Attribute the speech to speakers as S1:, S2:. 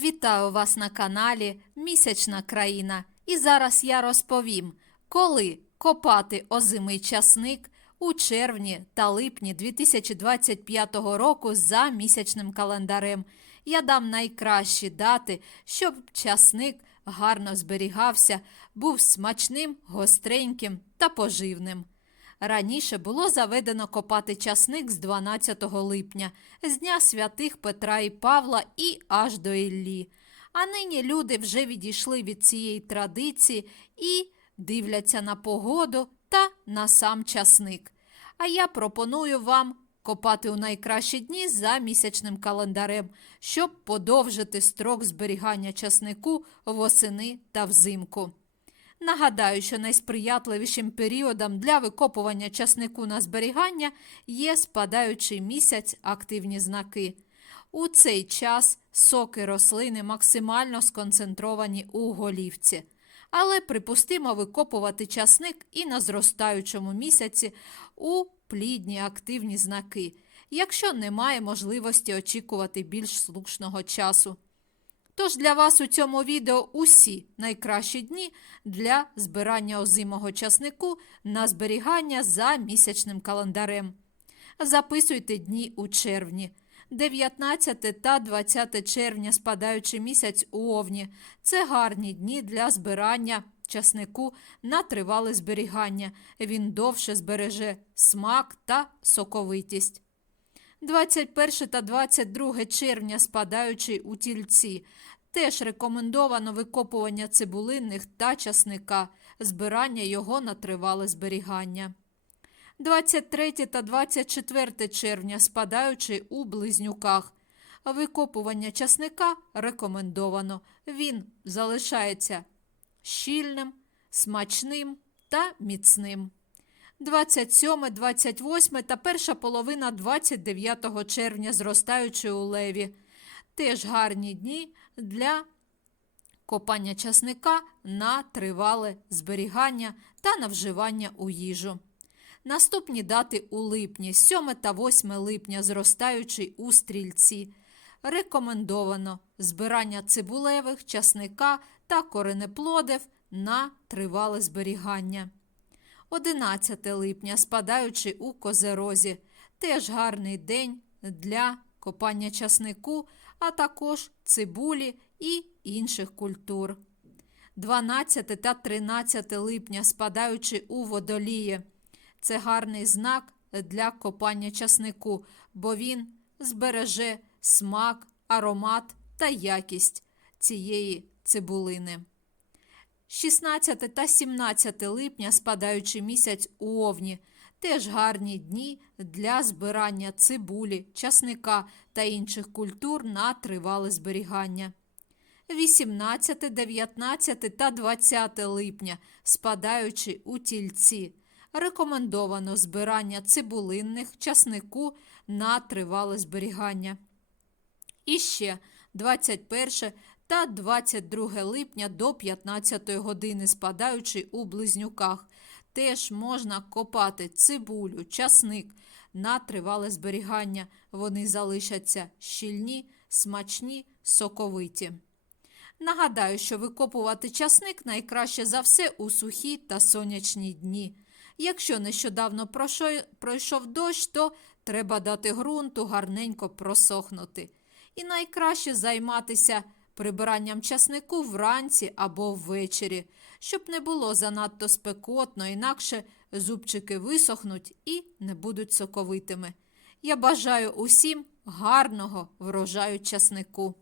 S1: Вітаю вас на каналі Місячна країна. І зараз я розповім, коли копати озимий часник у червні та липні 2025 року за місячним календарем. Я дам найкращі дати, щоб часник гарно зберігався, був смачним, гостреньким та поживним. Раніше було заведено копати часник з 12 липня, з Дня святих Петра і Павла і аж до Іллі. А нині люди вже відійшли від цієї традиції і дивляться на погоду та на сам часник. А я пропоную вам копати у найкращі дні за місячним календарем, щоб подовжити строк зберігання часнику восени та взимку. Нагадаю, що найсприятливішим періодом для викопування часнику на зберігання є спадаючий місяць активні знаки. У цей час соки рослини максимально сконцентровані у голівці. Але припустимо викопувати часник і на зростаючому місяці у плідні активні знаки, якщо немає можливості очікувати більш слушного часу. Тож для вас у цьому відео усі найкращі дні для збирання озимого часнику на зберігання за місячним календарем. Записуйте дні у червні. 19 та 20 червня спадаючий місяць у Овні. Це гарні дні для збирання часнику на тривале зберігання. Він довше збереже смак та соковитість. 21 та 22 червня спадаючий у тільці. Теж рекомендовано викопування цибулинних та часника, збирання його на тривале зберігання. 23 та 24 червня спадаючий у близнюках. Викопування часника рекомендовано. Він залишається щільним, смачним та міцним. 27, 28 та перша половина 29 червня зростаючи у леві. Теж гарні дні для копання часника на тривале зберігання та на вживання у їжу. Наступні дати у липні, 7 та 8 липня, зростаючий у стрільці. Рекомендовано збирання цибулевих, часника та коренеплодів на тривале зберігання. 11 липня, спадаючи у козерозі, теж гарний день для копання часнику, а також цибулі і інших культур. 12 та 13 липня, спадаючи у водолії. Це гарний знак для копання часнику, бо він збереже смак, аромат та якість цієї цибулини. 16 та 17 липня, спадаючи місяць у Овні, теж гарні дні для збирання цибулі, часника та інших культур на тривале зберігання. 18, 19 та 20 липня, спадаючи у тільці. Рекомендовано збирання цибулинних, часнику на тривале зберігання. І ще 21 та 22 липня до 15 години, спадаючи у близнюках. Теж можна копати цибулю, часник на тривале зберігання. Вони залишаться щільні, смачні, соковиті. Нагадаю, що викопувати часник найкраще за все у сухі та сонячні дні. Якщо нещодавно пройшов, дощ, то треба дати ґрунту гарненько просохнути. І найкраще займатися прибиранням часнику вранці або ввечері, щоб не було занадто спекотно, інакше зубчики висохнуть і не будуть соковитими. Я бажаю усім гарного врожаю часнику.